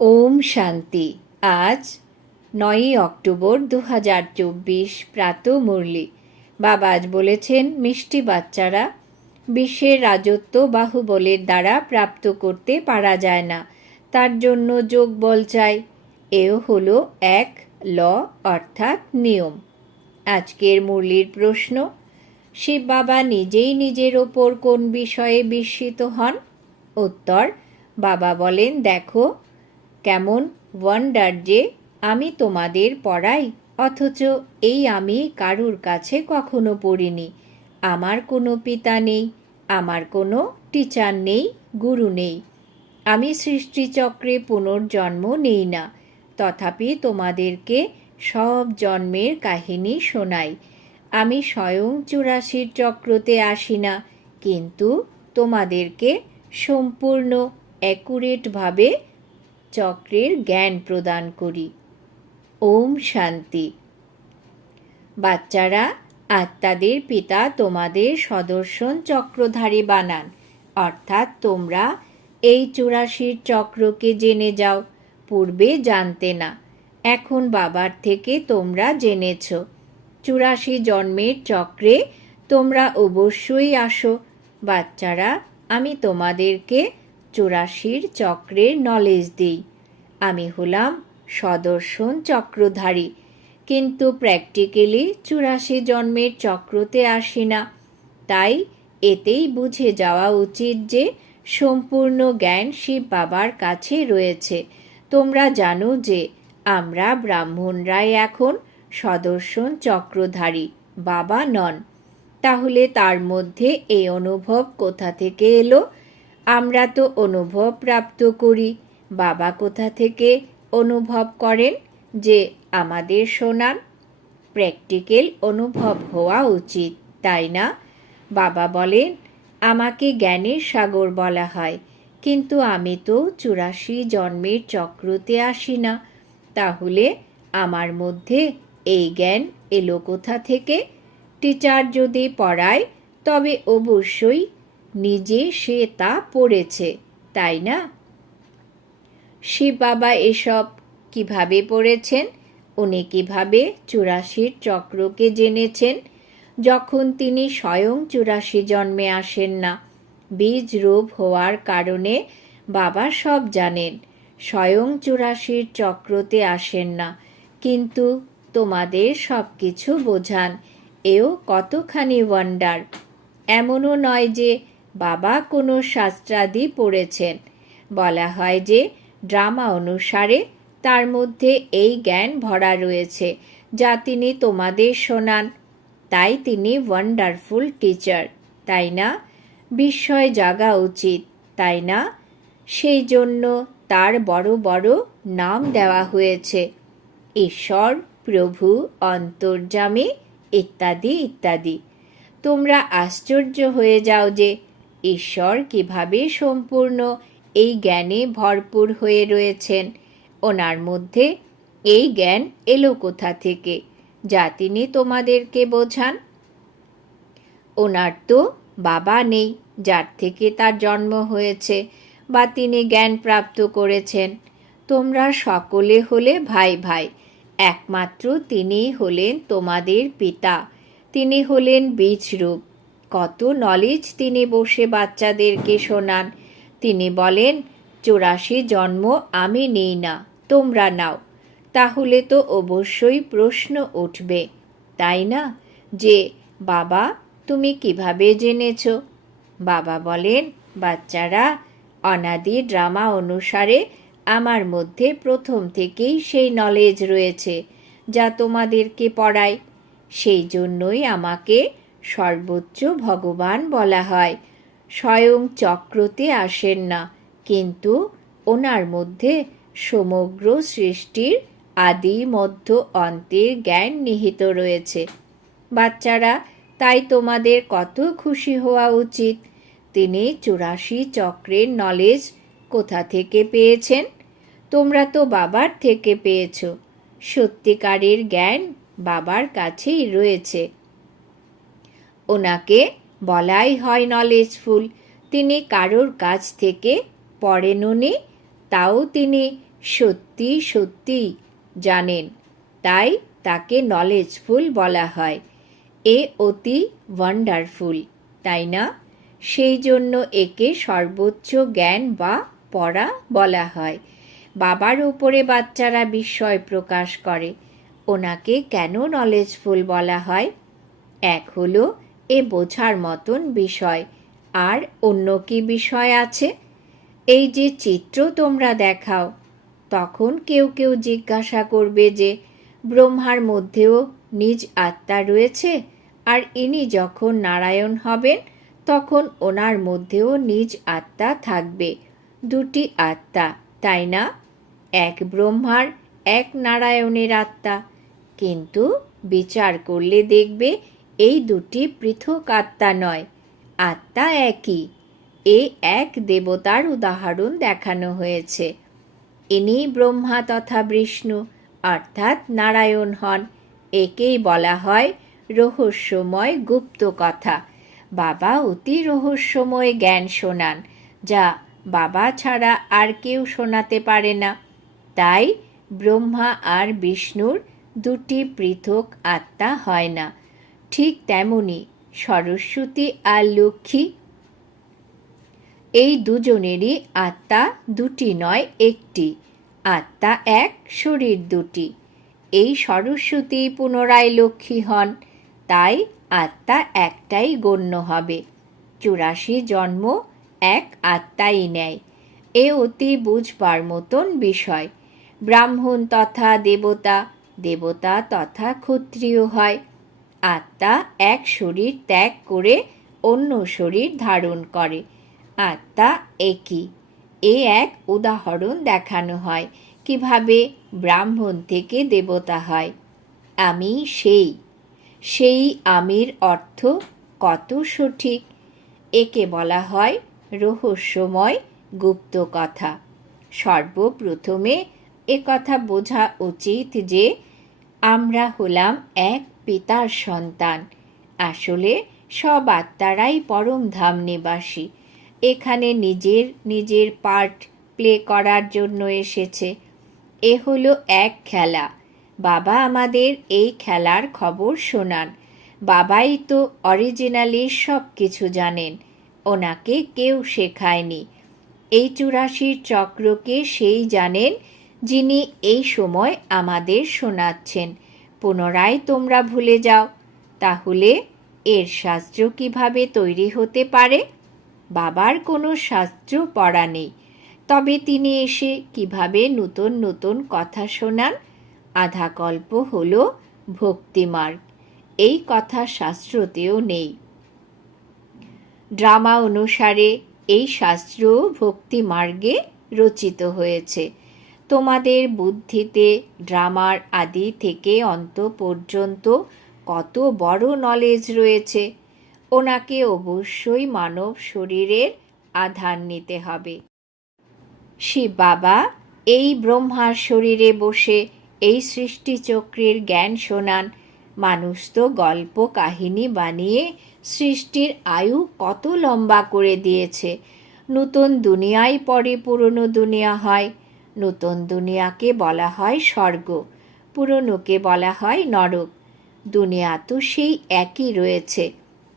ওম শান্তি। আজ নয়ই অক্টোবর দু হাজার চব্বিশ, প্রাত মুরলি। বাবা আজ বলেছেন, মিষ্টি বাচ্চারা বিশ্বের রাজত্ব বাহুবলের দ্বারা প্রাপ্ত করতে পারা যায় না। তার জন্য যোগ বল চাই। এও হলো এক ল অর্থাৎ নিয়ম। আজকের মুরলির প্রশ্ন, শিব বাবা নিজেই নিজের ওপর কোন বিষয়ে বিস্মিত হন? উত্তর, বাবা বলেন, দেখো কেমন ওয়ান্ডার যে আমি তোমাদের পড়াই? অথচ এই আমি কারুর কাছে কখনো পড়িনি। আমার কোনো পিতা নেই, আমার কোনো টিচার নেই, গুরু নেই। আমি সৃষ্টিচক্রে পুনর্জন্ম নেই না, তথাপি তোমাদেরকে সব জন্মের কাহিনী শোনাই। আমি স্বয়ং চুরাশির চক্রতে আসি না, কিন্তু তোমাদেরকে সম্পূর্ণ অ্যাকুরেটভাবে চক্রের জ্ঞান প্রদান করি। ওম শান্তি। বাচ্চারা, আত্মাদের পিতা তোমাদের সদর্শন চক্রধারী বানান। অর্থাৎ তোমরা এই চুরাশির চক্রকে জেনে যাও, পূর্বে জানতে না। এখন বাবার থেকে তোমরা জেনেছ। চুরাশি জন্মের চক্রে তোমরা অবশ্যই আসো। বাচ্চারা, আমি তোমাদেরকে চুরাশির চক্রের নলেজ দিই। আমি হলাম সদর্শন চক্রধারী। কিন্তু প্র্যাকটিক্যালি চুরাশি জন্মের চক্রতে আসি না। তাই এতেই বুঝে যাওয়া উচিত যে সম্পূর্ণ জ্ঞান শিব বাবার কাছে রয়েছে। তোমরা জানো যে আমরা ব্রাহ্মণরাই এখন সদর্শন চক্রধারী, বাবা নন। তাহলে তার মধ্যে এই অনুভব কোথা থেকে এলো? আমরা তো অনুভব প্রাপ্ত করি। বাবা কোথা থেকে অনুভব করেন যে আমাদের শোনান প্র্যাকটিক্যাল অনুভব হওয়া উচিত, তাই না? বাবা বলেন, আমাকে জ্ঞানের সাগর বলা হয়, কিন্তু আমি তো চুরাশি জন্মের চক্রতে আসি না। তাহলে আমার মধ্যে এই জ্ঞান এলো কোথা থেকে? টিচার যদি পড়ায়, তবে অবশ্যই নিজে সে তা পড়েছে, তাই না? শিব বাবা এসব কীভাবে পড়েছেন? উনি কীভাবে চুরাশির চক্রকে জেনেছেন? যখন তিনি স্বয়ং চুরাশি জন্মে আসেন না, বীজ রূপ হওয়ার কারণে বাবা সব জানেন। স্বয়ং চুরাশির চক্রতে আসেন না, কিন্তু তোমাদের সব কিছু বোঝান। এও কতখানি ওয়ান্ডার এমনও নয় যে বাবা কোনো শাস্ত্রাদি পড়েছেন। বলা হয় যে, ড্রামা অনুসারে তার মধ্যে এই জ্ঞান ভরা রয়েছে, যা তিনি তোমাদের শোনান। তাই তিনি ওয়ান্ডারফুল টিচার তাই না? বিস্ময় জাগা উচিত। তাই না? সেই জন্য তার বড় বড় নাম দেওয়া হয়েছে। ঈশ্বর, প্রভু অন্তর্জামী ইত্যাদি ইত্যাদি। তোমরা আশ্চর্য হয়ে যাও যে ঈশ্বর কীভাবে সম্পূর্ণ এই জ্ঞানে ভরপুর হয়ে রয়েছেন? ওনার মধ্যে এই জ্ঞান এলো কোথা থেকে, যা তিনি তোমাদেরকে বোঝান? ওনার তো বাবা নেই, যার থেকে তার জন্ম হয়েছে বা তিনি জ্ঞান প্রাপ্ত করেছেন। তোমরা সকলে হলে ভাই ভাই, একমাত্র তিনিই হলেন তোমাদের পিতা, তিনি হলেন বীজরূপ। কত নলেজ তিনি বসে বাচ্চাদেরকে শোনান। তিনি বলেন, চৌরাশি জন্ম আমি নেই না, তোমরা নাও। তাহলে তো অবশ্যই প্রশ্ন উঠবে, তাই না? যে, বাবা, তুমি কীভাবে জেনেছ? বাবা বলেন, বাচ্চারা, অনাদি ড্রামা অনুসারে আমার মধ্যে প্রথম থেকেই সেই নলেজ রয়েছে, যা তোমাদেরকে পড়ায়। সেই জন্যই আমাকে সর্বোচ্চ ভগবান বলা হয়। স্বয়ং চক্রতে আসেন না, কিন্তু ওনার মধ্যে সমগ্র সৃষ্টির আদি মধ্য অন্তের জ্ঞান নিহিত রয়েছে। বাচ্চারা, তাই তোমাদের কত খুশি হওয়া উচিত। তিনি চুরাশি চক্রের নলেজ কোথা থেকে পেয়েছেন? তোমরা তো বাবার থেকে পেয়েছ। সত্যিকারের জ্ঞান বাবার কাছেই রয়েছে। ওনাকে বলাই হয় নলেজফুল। তিনি কারোর কাছ থেকে পড়েন উনি, তাও তিনি সত্যি সত্যি জানেন, তাই তাকে নলেজফুল বলা হয়। এ অতি ওয়ান্ডারফুল তাই না? সেই জন্য একে সর্বোচ্চ জ্ঞান বা পড়া বলা হয়। বাবার উপরে বাচ্চারা বিস্ময় প্রকাশ করে। ওনাকে কেন নলেজফুল বলা হয়? এক হলো এ বোঝার মতন বিষয়। আর অন্য কি বিষয় আছে? এই যে চিত্র তোমরা দেখাও, তখন কেউ কেউ জিজ্ঞাসা করবে যে, ব্রহ্মার মধ্যেও নিজ আত্মা রয়েছে? আর ইনি যখন নারায়ণ হবেন, তখন ওনার মধ্যেও নিজ আত্মা থাকবে। দুটি আত্মা, তাই না? এক ব্রহ্মার, এক নারায়ণের আত্মা। কিন্তু বিচার করলে দেখবে এই দুটি পৃথক আত্মা নয়, আত্মা একই। এ এক দেবতার উদাহরণ দেখানো হয়েছে। ইনি ব্রহ্মা তথা বিষ্ণু, অর্থাৎ নারায়ণ হন। একেই বলা হয় রহস্যময় গুপ্ত কথা। বাবা অতি রহস্যময় জ্ঞান শোনান, যা বাবা ছাড়া আর কেউ শোনাতে পারে না। তাই ব্রহ্মা আর বিষ্ণুর দুটি পৃথক আত্মা হয় না। ঠিক তেমনি সরস্বতী আর লক্ষ্মী। এই দুজনেরই আত্মা দুটি নয়, একটি। আত্মা এক, শরীর দুটি। এই সরস্বতী পুনরায় লক্ষ্মী হন, তাই আত্মা একটাই গণ্য হবে। চুরাশি জন্ম, এক আত্মাই নেয়। এ অতি বুঝবার মতন বিষয়। ব্রাহ্মণ তথা দেবতা দেবতা তথা ক্ষত্রিয় হয়। আত্মা এক শরীর ত্যাগ করে অন্য শরীর ধারণ করে। আত্মা একই। এ এক উদাহরণ দেখানো হয়, কীভাবে ব্রাহ্মণ থেকে দেবতা হয়। আমি সেই। সেই আমির অর্থ কত সঠিক? একে বলা হয় রহস্যময় গুপ্ত কথা। সর্বপ্রথমে কথা বোঝা উচিত যে আমরা হলাম এক পিতার সন্তান। আসলে সব আত্মারাই পরম ধাম নিবাসী। এখানে নিজের নিজের পার্ট প্লে করার জন্য এসেছে। এ হলো এক খেলা। বাবা আমাদের এই খেলার খবর শোনান। বাবাই তো অরিজিনালি সব কিছু জানেন। ওনাকে কেউ শেখায়নি। এই চুরাশির চক্রকে সেই জানেন যিনি এই সময় আমাদের শোনাচ্ছেন। পুনরায় তোমরা ভুলে যাও। তাহলে এর শাস্ত্র কীভাবে তৈরি হতে পারে? বাবার কোনো শাস্ত্র পড়া নেই। তবে তিনি এসে কীভাবে নতুন নতুন কথা শোনান? আধাকল্প হল ভক্তিমার্গ। এই কথা শাস্ত্রতেও নেই। ড্রামা অনুসারে এই শাস্ত্র ভক্তিমার্গে রচিত হয়েছে। তোমাদের বুদ্ধিতে ড্রামার আদি থেকে অন্ত পর্যন্ত কত বড় নলেজ রয়েছে। ওনাকে অবশ্যই মানব শরীরের আধার নিতে হবে। শিব বাবা, এই ব্রহ্মার শরীরে বসে এই সৃষ্টিচক্রের জ্ঞান শোনান। মানুষ তো গল্প, কাহিনী বানিয়ে সৃষ্টির আয়ু কত লম্বা করে দিয়েছে। নতুন দুনিয়ায় পরে পুরনো দুনিয়া হয়। নতুন দুনিয়াকে বলা হয় স্বর্গ, পুরনোকে বলা হয় নরক। দুনিয়া তো সেই একই রয়েছে।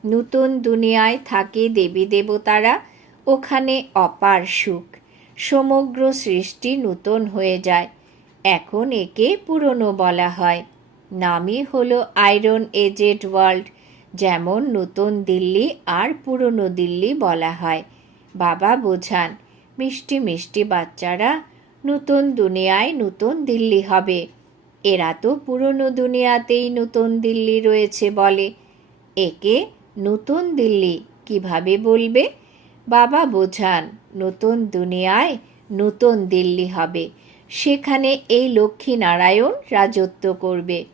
নতুন দুনিয়ায় থাকে দেবী দেবতারা, ওখানে অপার সুখ। সমগ্র সৃষ্টি নূতন হয়ে যায়। এখন একে পুরনো বলা হয়। নামই হলো আয়রন এজেড ওয়ার্ল্ড, যেমন নতুন দিল্লি আর পুরনো দিল্লি বলা হয়। বাবা বোঝান, মিষ্টি মিষ্টি বাচ্চারা নতুন দুনিয়ায় নতুন দিল্লি হবে। এরা তো পুরনো দুনিয়াতেই নতুন দিল্লি রয়েছে বলে। একে নতুন দিল্লি কীভাবে বলবে? বাবা বোঝান, নতুন দুনিয়ায় নতুন দিল্লি হবে। সেখানে এই লক্ষ্মী নারায়ণ রাজত্ব করবে।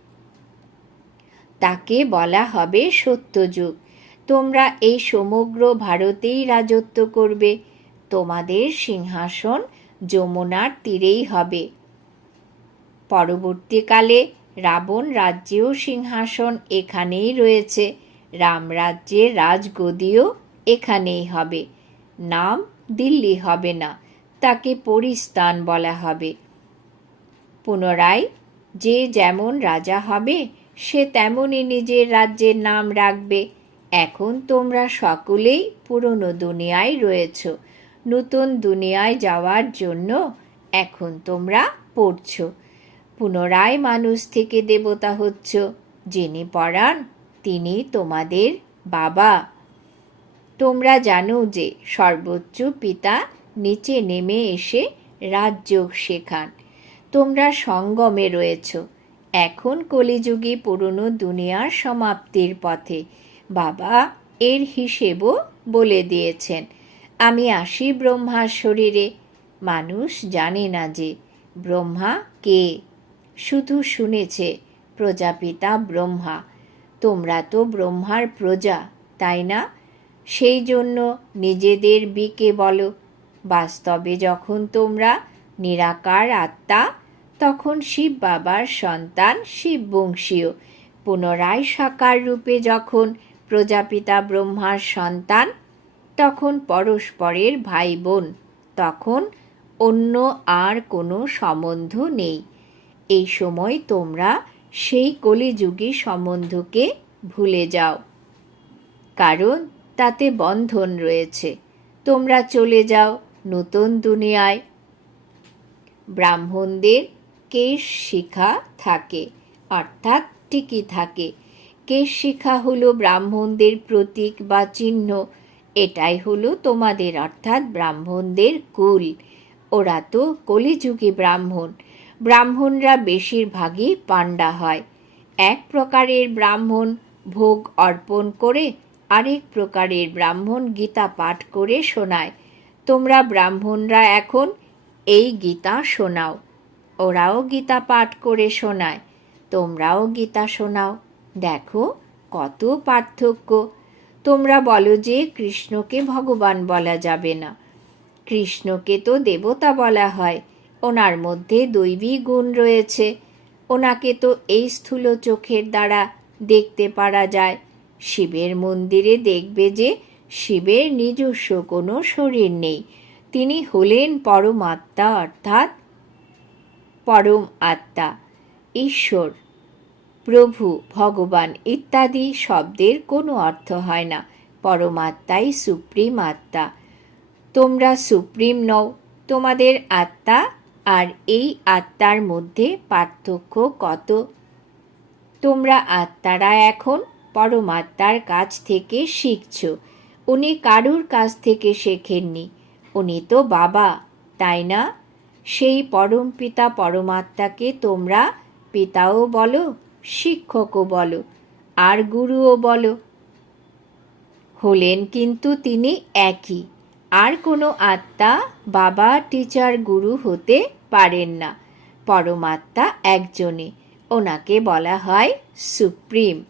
তাকে বলা হবে সত্যযুগ। তোমরা এই সমগ্র ভারতেই রাজত্ব করবে। তোমাদের সিংহাসন যমুনার তীরেই হবে। পরবর্তীকালে রাবণ রাজ্যেও সিংহাসন এখানেই রয়েছে। রামরাজ্যের রাজগদিও এখানেই হবে। নাম দিল্লি হবে না, তাকে পরিস্থান বলা হবে। পুনরায় যে যেমন রাজা হবে, সে তেমনই নিজের রাজ্যের নাম রাখবে। এখন তোমরা সকলেই পুরনো দুনিয়ায় রয়েছ। নতুন দুনিয়ায় যাওয়ার জন্য এখন তোমরা পড়ছ। পুনরায় মানুষ থেকে দেবতা হচ্ছ, যিনি পড়ান তিনি তোমাদের বাবা। তোমরা জানো যে সর্বোচ্চ পিতা নিচে নেমে এসে রাজযোগ শেখান। তোমরা সঙ্গমে রয়েছ। এখন কলিযুগে পুরনো দুনিয়ার সমাপ্তির পথে বাবা এর হিসেবও বলে দিয়েছেন। আমি আসি ব্রহ্মার শরীরে। মানুষ জানে না যে ব্রহ্মা কে। শুধু শুনেছে, প্রজাপিতা ব্রহ্মা। তোমরা তো ব্রহ্মার প্রজা, তাই না? সেই জন্য নিজেদের বিকে বলো। বাস্তবে যখন তোমরা নিরাকার আত্মা, তখন শিব বাবার সন্তান শিব বংশীয়। পুনরায় সাকার রূপে যখন প্রজাপিতা ব্রহ্মার সন্তান তখন পরস্পরের ভাই বোন তখন অন্য আর কোনো সম্বন্ধ নেই। এই সময় তোমরা সেই কলিযুগী সম্বন্ধকে ভুলে যাও, কারণ তাতে বন্ধন রয়েছে। তোমরা চলে যাও নতুন দুনিয়ায়। ব্রাহ্মণদের কেশ শিখা থাকে, অর্থাৎ টিকি থাকে। কেশ শিখা হলো ব্রাহ্মণদের প্রতীক বা চিহ্ন এটাই হলো তোমাদের অর্থাৎ ব্রাহ্মণদের কুল। ওরা তো কলিযুগী ব্রাহ্মণ। ব্রাহ্মণরা বেশিরভাগই পাণ্ডা হয়। এক প্রকারের ব্রাহ্মণ ভোগ অর্পণ করে, আরেক প্রকারের ব্রাহ্মণ গীতা পাঠ করে শোনায়। তোমরা ব্রাহ্মণরা এখন এই গীতা শোনাও। ওরাও গীতা পাঠ করে শোনায়। তোমরাও গীতা শোনাও। দেখো কত পার্থক্য। তোমরা বলো যে কৃষ্ণকে ভগবান বলা যাবে না। কৃষ্ণকে তো দেবতা বলা হয়। ওনার মধ্যে দৈবী গুণ রয়েছে। ওনাকে তো এই স্থূল চোখের দ্বারা দেখতে পারা যায়। শিবের মন্দিরে দেখবে যে শিবের নিজস্ব কোনো শরীর নেই। তিনি হলেন পরমাত্মা, অর্থাৎ পরম আত্মা, ঈশ্বর। প্রভু, ভগবান ইত্যাদি শব্দের কোনো অর্থ হয় না। পরমাত্মাই সুপ্রিম আত্মা। তোমরা সুপ্রিম নও। তোমাদের আত্মা আর এই আত্মার মধ্যে পার্থক্য কত? তোমরা আত্মারা এখন পরমাত্মার কাছ থেকে শিখছ। উনি কারুর কাছ থেকে শেখেননি। উনি তো বাবা, তাই না? সেই পরম পিতা পরমাত্মাকে তোমরা পিতাও বলো। শিক্ষকও বলো, আর গুরুও বলো। হলেন কিন্তু তিনি একই, আর কোনো আত্মা, বাবা টিচার গুরু হতে পারেন না। পরমাত্মা একজনে ওনাকে বলা হয় সুপ্রিম।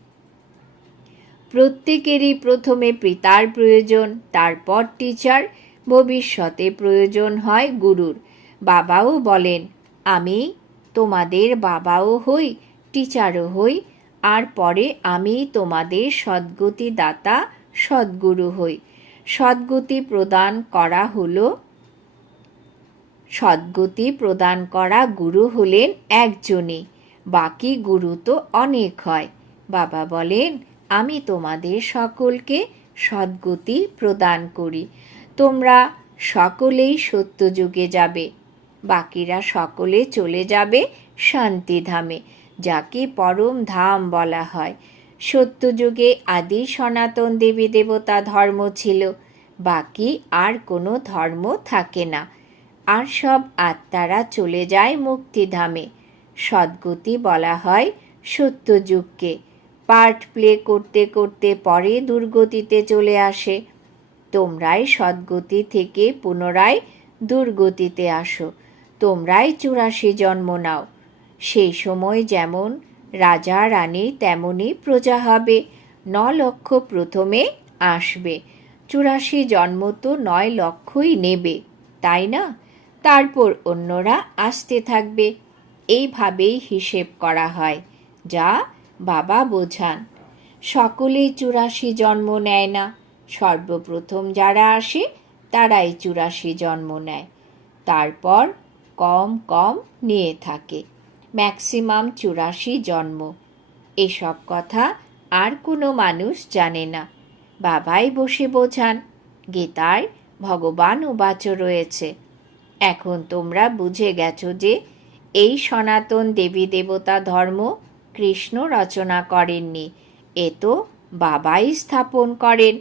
প্রত্যেকেরই প্রথমে পিতার প্রয়োজন, তারপর টিচার ভবিষ্যতে প্রয়োজন হয় গুরুর। বাবাও বলেন, আমি তোমাদের বাবাও হই টিচারও হই, আর পরে আমি তোমাদের সদ্গতি দাতা সদ্গুরু হই। সদ্গতি প্রদান করা হলো, সদ্গতি প্রদান করা গুরু হলেন একজনই, বাকি গুরু তো অনেক হয়। বাবা বলেন, আমি তোমাদের সকলকে সদ্গতি প্রদান করি। তোমরা সকলেই সত্যযুগে যাবে, বাকিরা সকলে চলে যাবে শান্তিধামে। যাকে পরম ধাম বলা হয়। সত্যযুগে আদি সনাতন দেবী দেবতা ধর্ম ছিল, বাকি আর কোনো ধর্ম থাকে না। আর সব আত্মারা চলে যায় মুক্তিধামে। সদ্গতি বলা হয় সত্যযুগকে। পার্ট প্লে করতে করতে পরে দুর্গতিতে চলে আসে। তোমরাই সদ্গতি থেকে পুনরায় দুর্গতিতে আসো। তোমরাই চুরাশি জন্ম নাও। সেই সময় যেমন রাজা রানী তেমনই প্রজা হবে। ন লক্ষ প্রথমে আসবে। চুরাশি জন্ম তো নয় লক্ষই নেবে, তাই না? তারপর অন্যরা আসতে থাকবে। এইভাবেই হিসেব করা হয়, যা বাবা বোঝান। সকলেই চুরাশি জন্ম নেয় না। সর্বপ্রথম যারা আসে, তারাই চুরাশি জন্ম নেয়। তারপর কম কম নিয়ে থাকে। ম্যাক্সিমাম চুরাশি জন্ম। এসব কথা আর কোনো মানুষ জানে না। বাবাই বসে বোঝান গীতায় ভগবান উবাচ রয়েছে। এখন তোমরা বুঝে গেছো যে এই সনাতন দেবী দেবতা ধর্ম কৃষ্ণ রচনা করেননি, এ তো বাবাই স্থাপন করেন।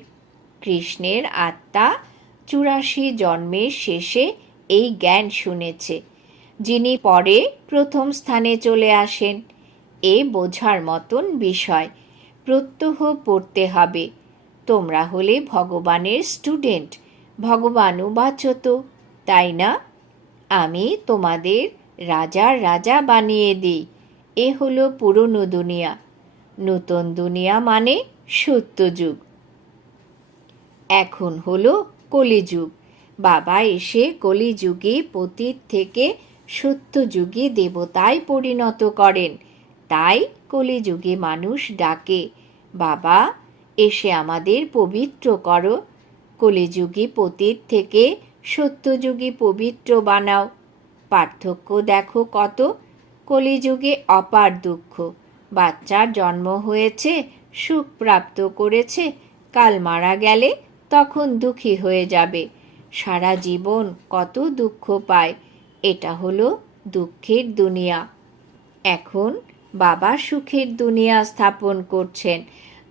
কৃষ্ণের আত্মা চুরাশি জন্মের শেষে এই জ্ঞান শুনেছে। যিনি পরে প্রথম স্থানে চলে আসেন। এ বোঝার মতন বিষয়। প্রত্যহ পড়তে হবে। তোমরা হলে ভগবানের স্টুডেন্ট ভগবানও বাচত। তাই না? আমি তোমাদের রাজার রাজা বানিয়ে দিই। এ হলো পুরনো দুনিয়া। নতুন দুনিয়া মানে সত্যযুগ এখন হলো কলিযুগ। বাবা এসে কলিযুগে পতীত থেকে সত্যযুগে দেবতায় পরিণত করেন। তাই কলিযুগে মানুষ ডাকে, বাবা, এসে আমাদের পবিত্র করো। কলিযুগে পতীত থেকে সত্যযুগে পবিত্র বানাও। পার্থক্য দেখো কত? কলিযুগে অপার দুঃখ। বাচ্চার জন্ম হয়েছে, সুখ প্রাপ্ত করেছে, কাল মারা গেলে তখন দুঃখী হয়ে যাবে। সারা জীবন কত দুঃখ পায়। এটা হলো দুঃখের দুনিয়া। এখন বাবা সুখের দুনিয়া স্থাপন করছেন।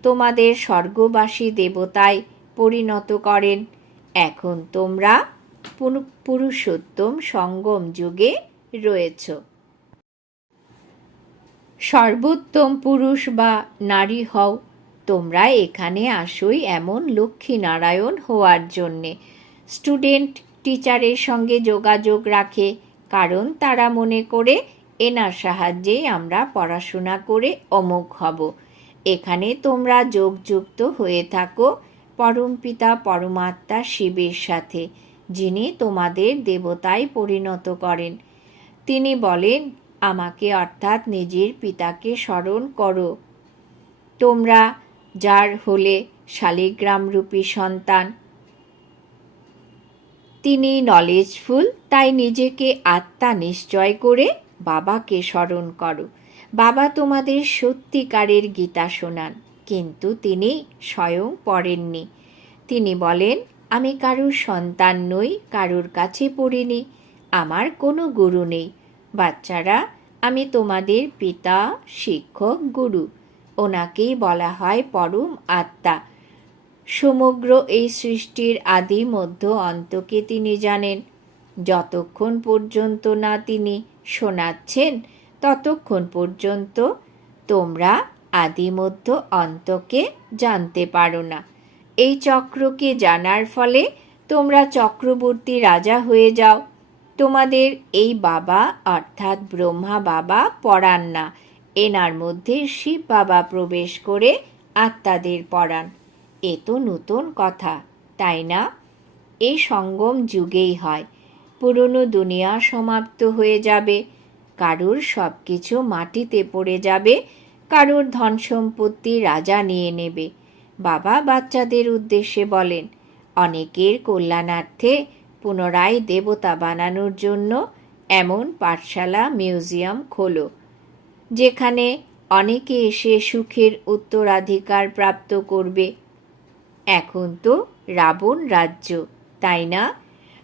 তোমাদের স্বর্গবাসী দেবতায় পরিণত করেন। এখন তোমরা পুরু- পুরুষোত্তম সঙ্গম যুগে রয়েছ। সর্বোত্তম পুরুষ বা নারী হও। তোমরা এখানে আসোই এমন লক্ষ্মী নারায়ণ হওয়ার জন্যে। স্টুডেন্ট টিচারের সঙ্গে যোগাযোগ রাখে, কারণ তারা মনে করে, এনার সাহায্যেই আমরা পড়াশোনা করে অমুক হব। এখানে তোমরা যোগযুক্ত হয়ে থাকো পরমপিতা পরমাত্মা শিবের সাথে, যিনি তোমাদের দেবতায় পরিণত করেন। তিনি বলেন, আমাকে অর্থাৎ নিজের পিতাকে স্মরণ করো। তোমরা যার হলে শালিগ্রামরূপী সন্তান তিনি নলেজফুল তাই নিজেকে আত্মা নিশ্চয় করে বাবাকে স্মরণ করো। বাবা তোমাদের সত্যিকারের গীতা শোনান, কিন্তু তিনি স্বয়ং পড়েননি। তিনি বলেন, আমি কারুর সন্তান নই, কারুর কাছে পড়িনি, আমার কোনো গুরু নেই। বাচ্চারা, আমি তোমাদের পিতা, শিক্ষক, গুরু। ওনাকেই বলা হয় পরম আত্মা। সমগ্র এই সৃষ্টির আদি মধ্য অন্তকে তিনি জানেন। যতক্ষণ পর্যন্ত না তিনি শোনাচ্ছেন, ততক্ষণ পর্যন্ত তোমরা আদি মধ্য অন্তকে জানতে পারো না। এই চক্রকে জানার ফলে তোমরা চক্রবর্তী রাজা হয়ে যাও। তোমাদের এই বাবা, অর্থাৎ ব্রহ্মা বাবা পড়ান না। এনার মধ্যে শিব বাবা প্রবেশ করে আত্মাদের পড়ান এ তো নতুন কথা, তাই না? এই সঙ্গম যুগেই হয়। পুরনো দুনিয়া সমাপ্ত হয়ে যাবে, কারুর সব কিছু মাটিতে পড়ে যাবে, কারুর ধন সম্পত্তি রাজা নিয়ে নেবে। বাবা বাচ্চাদের উদ্দেশ্যে বলেন, অনেকের কল্যাণার্থে পুনরায় দেবতা বানানোর জন্য এমন পাঠশালা, মিউজিয়াম খোলো, যেখানে অনেকে এসে সুখের উত্তরাধিকার প্রাপ্ত করবে। এখন তো রাবণ রাজ্য, তাই না?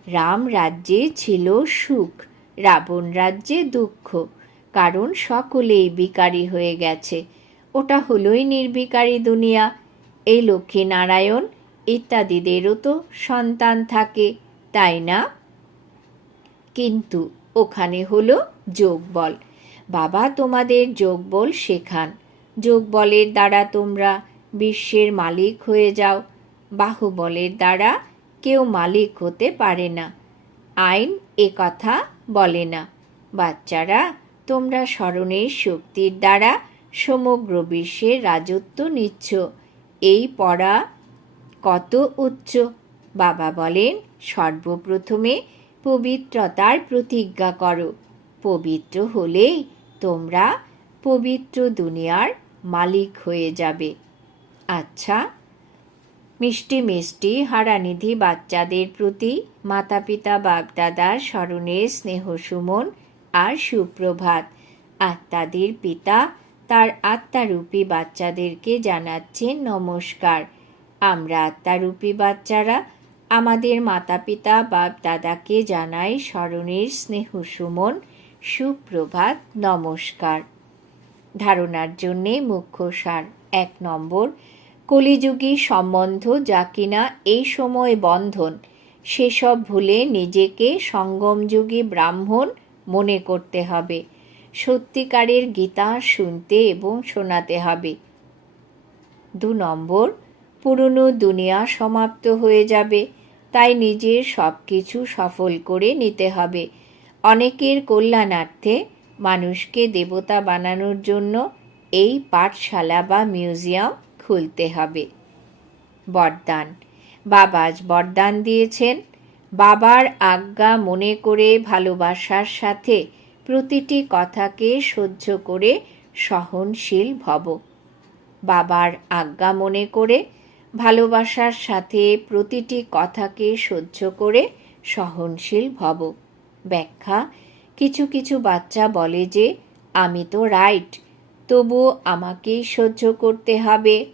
রাম রাজ্যে ছিল সুখ, রাবণ রাজ্যে দুঃখ। কারণ সকলেই বিকারী হয়ে গেছে। ওটা হলোই নির্বিকারী দুনিয়া। এই লক্ষ্মী নারায়ণ, ইত্যাদিদেরও তো সন্তান থাকে, তাই না? কিন্তু ওখানে হলো যোগবল। বাবা, তোমাদের যোগবল শেখান। যোগবলের দ্বারা তোমরা বিশ্বের মালিক হয়ে যাও। বাহুবলের দ্বারা কেউ মালিক হতে পারে না। আইন এ কথা বলে না। বাচ্চারা, তোমরা স্মরণের শক্তির দ্বারা সমগ্র বিশ্বের রাজত্ব নিচ্ছ। এই পড়া কত উচ্চ? বাবা বলেন, সর্বপ্রথমে পবিত্রতার প্রতিজ্ঞা করো। পবিত্র হলেই তোমরা পবিত্র দুনিয়ার মালিক হয়ে যাবে। আচ্ছা মিষ্টি মিষ্টি হারানিধি বাচ্চাদের প্রতি মাতা পিতা বাগদাদার স্মরণে স্নেহ সুমন আর সুপ্রভাত। আত্মাদের পিতা, তার আত্মারূপী বাচ্চাদেরকে জানাচ্ছেন নমস্কার। আমরা আত্মারূপী বাচ্চারা আমাদের মাতা পিতা বাপ দাদাকে জানাই স্মরণের স্নেহ সুমন, সুপ্রভাত, নমস্কার। ধারণার জন্যে মুখ্য সার এক নম্বর কলিযুগী সম্বন্ধ যা কিনা এই সময় বন্ধন, সেসব ভুলে নিজেকে সঙ্গমযুগী ব্রাহ্মণ মনে করতে হবে। সত্যিকারের গীতা শুনতে এবং শোনাতে হবে। দু নম্বর, পুরনো দুনিয়া সমাপ্ত হয়ে যাবে, তাই নিজের সব কিছু সফল করে নিতে হবে। অনেকের কল্যাণার্থে মানুষকে দেবতা বানানোর জন্য এই পাঠশালা বা মিউজিয়াম খুলতে হবে। বরদান। বাবা আজ বরদান দিয়েছেন। বাবার আজ্ঞা মনে করে ভালোবাসার সাথে প্রতিটি কথাকে সহ্য করে সহনশীল ভব। বাবার আজ্ঞা মনে করে ভালোবাসার সাথে প্রতিটি কথাকে সহ্য করে সহনশীল ভব। ব্যাখ্যা, কিছু কিছু বাচ্চা বলে যে, আমি তো রাইট তবু আমাকেই সহ্য করতে হবে।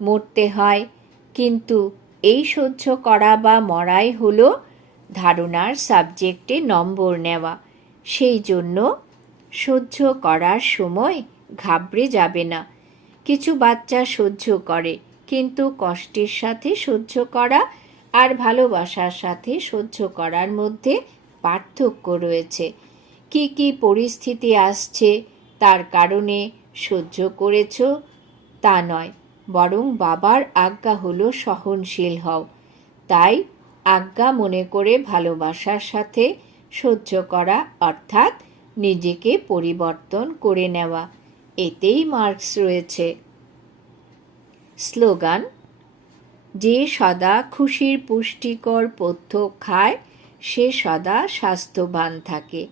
মরতে হয়। কিন্তু এই সহ্য করা বা মরাই হলো ধারণার সাবজেক্টে নম্বর নেওয়া। সেই জন্য সহ্য করার সময় ঘাবড়ে যাবে না। কিছু বাচ্চা সহ্য করে, কিন্তু কষ্টের সাথে সহ্য করা আর ভালোবাসার সাথে সহ্য করার মধ্যে পার্থক্য রয়েছে। কি কি পরিস্থিতি আসছে, তার কারণে সহ্য করেছ তা নয়। বরং বাবার আজ্ঞা হলো সহনশীল হও। তাই আজ্ঞা মনে করে ভালোবাসার সাথে সহ্য করা, অর্থাৎ নিজেকে পরিবর্তন করে নেওয়া। এতেই মার্কস রয়েছে। স্লোগান, যে সদা খুশির পুষ্টিকর পথ্য খায়, সে সদা স্বাস্থ্যবান থাকে।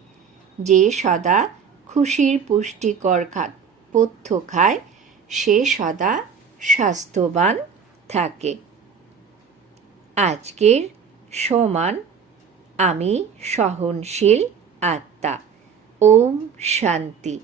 যে সদা খুশির পুষ্টিকর পথ্য খায়, সে সদা স্বাস্থ্যবান থাকে। আজকের সমান আমি সহনশীল আত্মা। ওম শান্তি।